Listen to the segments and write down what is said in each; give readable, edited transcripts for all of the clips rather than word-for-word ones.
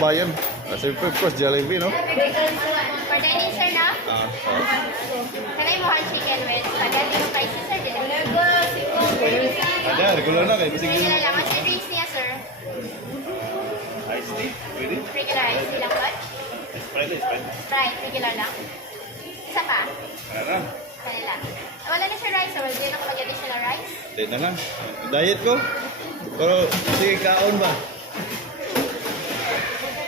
bayan. Siyempre, of course, Jollibee, no? For dining, sir, na? Kanay mo hard chicken with spaghetti yung spicy, sir. Ada, regular na kayo. Sige. Regular lang. Mas drinks niya, sir. Iced tea? Pwede? Regular ice tea lang, coach. Sprite. Sprite, regular lang. Isa pa. Ano? Kanila. Wala na siya rice, so will do na kapag additional rice. Hindi na lang. Diet ko. Pero, sige, kaon ba?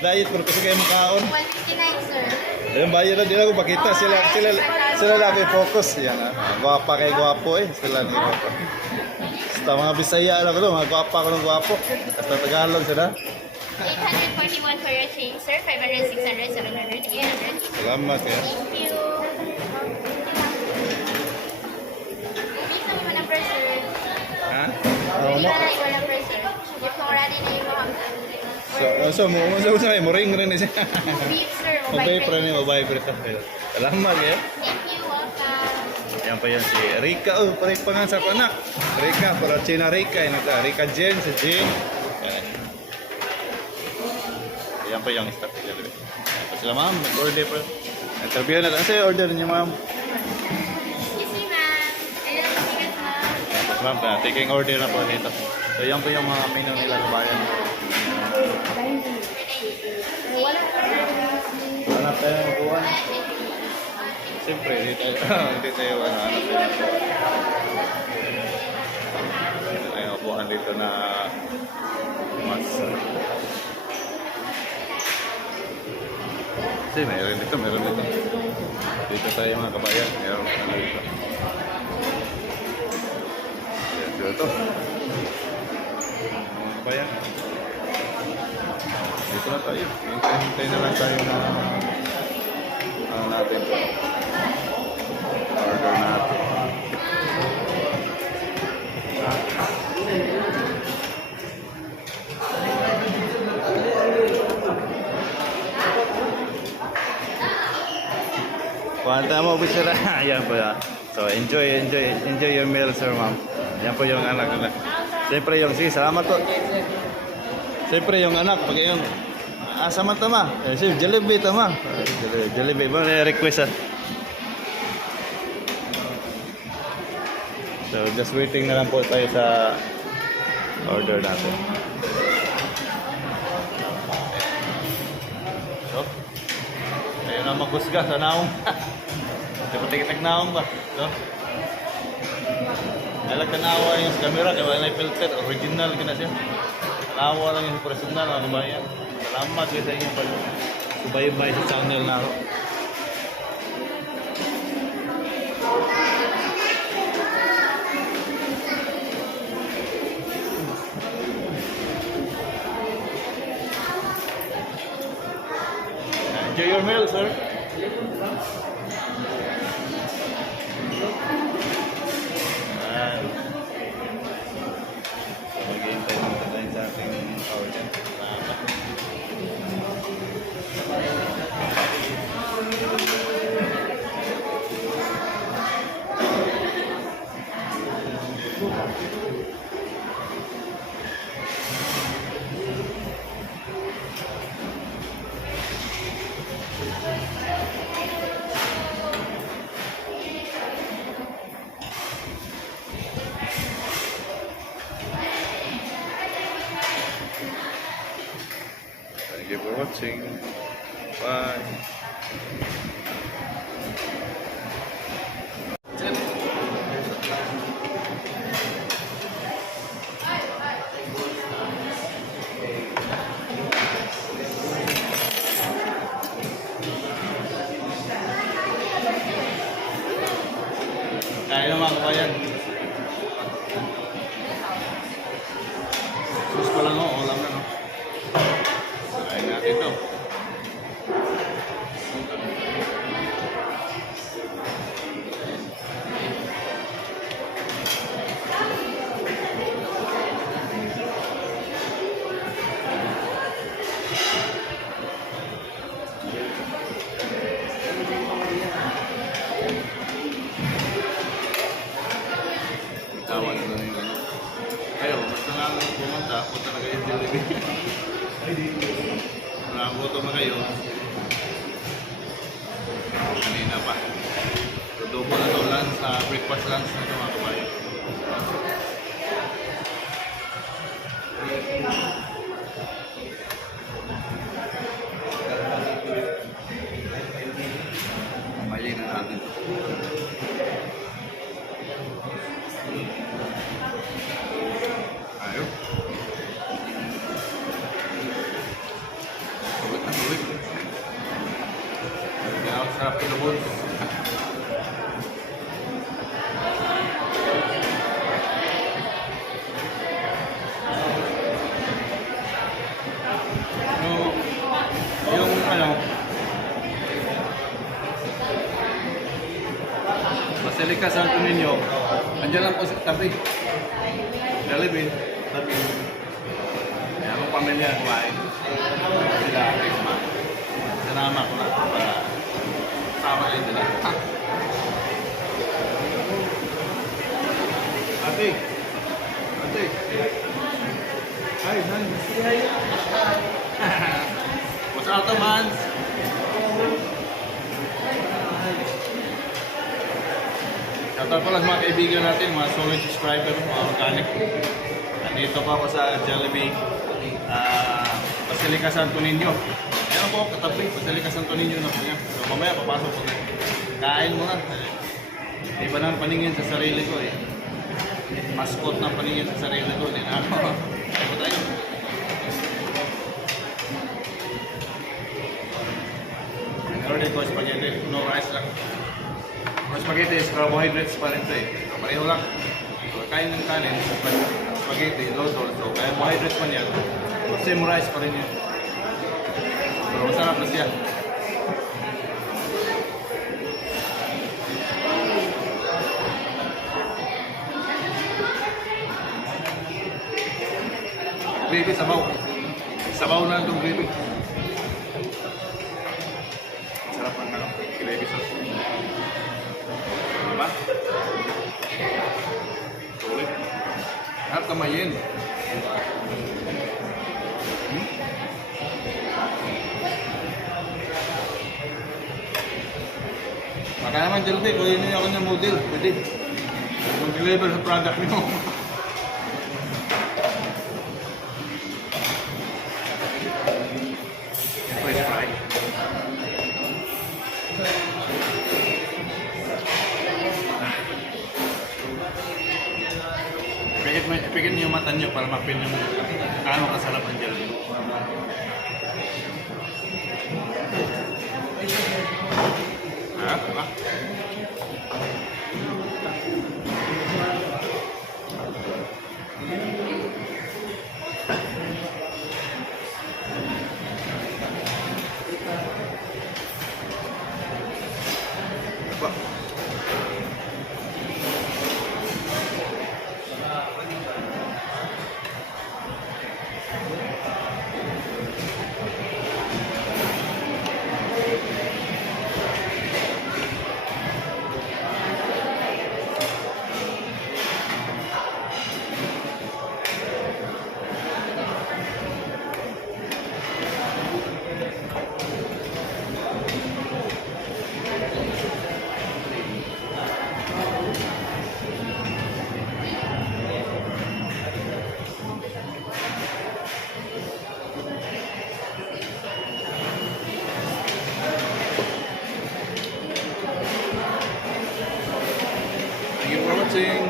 Diet ko, kasi kayo makaon. 159, sir. Yung bayan na din ako pakita. Sila lagi focus. Yan ah. Gwapa kay gwapo eh. Sila ni gwapo. Basta mga Bisaya lang ko, mga gwapa ko ng gwapo. Basta Tagalog sila. 841 for your change, sir. 500, 600, 700, 800. Salamat eh. Thank you. Beef na yung number, sir. Ha? Beef na yung number, sir. If kung ready na yung mga mo ring siya. beef, sir. Mabay pa rin, mabay pa rin. Salamat eh. Thank you. Welcome. Yan pa yan si Rika. Oh, paring pangalan sa anak. Rika, para China Rika. Rika Jen, si Jen. Yan pa yung staff. Sila ma'am, order pa. Interview na lang. Sa'yo order niyo ma'am. Excuse me, ma'am. Ayun ang ticket, ma'am. Ma'am, taking order na po dito. So yan po yung mga menu nila sa bayan. Hanap tayo ng buwan. Siyempre, hindi tayo hanap tayo. Ay, upuan dito na mas... Kasi meron dito. Dito tayo mga kabayan. Meron na dito. Dito. Mga kabayan. Dito na tayo. Hintay na lang tayo na natin ito. Order natin. Kuwanta mo, bisira. Ayan po yan. So, enjoy your meal, sir, ma'am. Yan po yung anak nila. Siyempre yung, sige, salamat po. Siyempre yung anak, pag yung, sama tama. Siyempre, Jollibee tama. Jollibee, ba na request So, just waiting na lang po tayo sa order natin. So, ayun na maghusga sa naong. Tipatik-tik naong ba? So, nalag tanawa yung camera, kaya wala filter, original kina siya. Tanawa lang yung personal, ano ba yan? Salamat kayo sa inyo pag subayabay sa channel na ako. Enjoy your meal, sir. Maghihintay ng tagay sa ating order. Salamat. Thank you for watching. Bye. Kaya naman ko yan. Sus pa lang ako, alam na no. Kaya natin ito. nagutom na kayo. Kanina pa. Tutubo na ito lunch, breakfast lunch na ito mga kabayo. Mamayin na natin. Ayaw. Sulit na sulit. Kaya ako sarap pinubol. Yung ano, Basilica Santo Niño, andyan lang po sa tabi. Jollibee, tabi. Kaya akong pamilya kumain. Sila ate kumain. Sinama ko na para sama rin sila. Ate! Ate! Hi, hi! What's up, man? Shoutout pala sa mga kaibigan natin, mga solid subscriber, mga organic. Nandito pa ako sa Jollibee, Basilica Santo Niño. Ayan po, katabi, Basilica Santo Niño na po niya. So mamaya papasok ko na. Kain muna. Iba na ang paningin sa sarili ko eh. Mascot na ang paningin sa sarili ko. Hindi na ako. Kaya po tayo. Order ko spaghetti, no rice lang. Ang spaghetti is carbohydrates pa rin ito eh. So, pareho lang. So, kain ng kanin, spaghetti, low salt. So, carbohydrates pa niya. So, same rice pa rin yun. Pero masarap na siya. Gravy, sabaw. Sabaw na itong gravy. Sarap ang ano, gravy sauce. Diba? Sulit. Harap kamayin. Maka naman Jollibee, kung yun ako ng model, pwede. Mag-deliver sa product nyo. Fresh fry. Ipikit niyo yung mata niyo para mapil yung kaano kasarap ang Jollibee. Diba? Thank you for watching.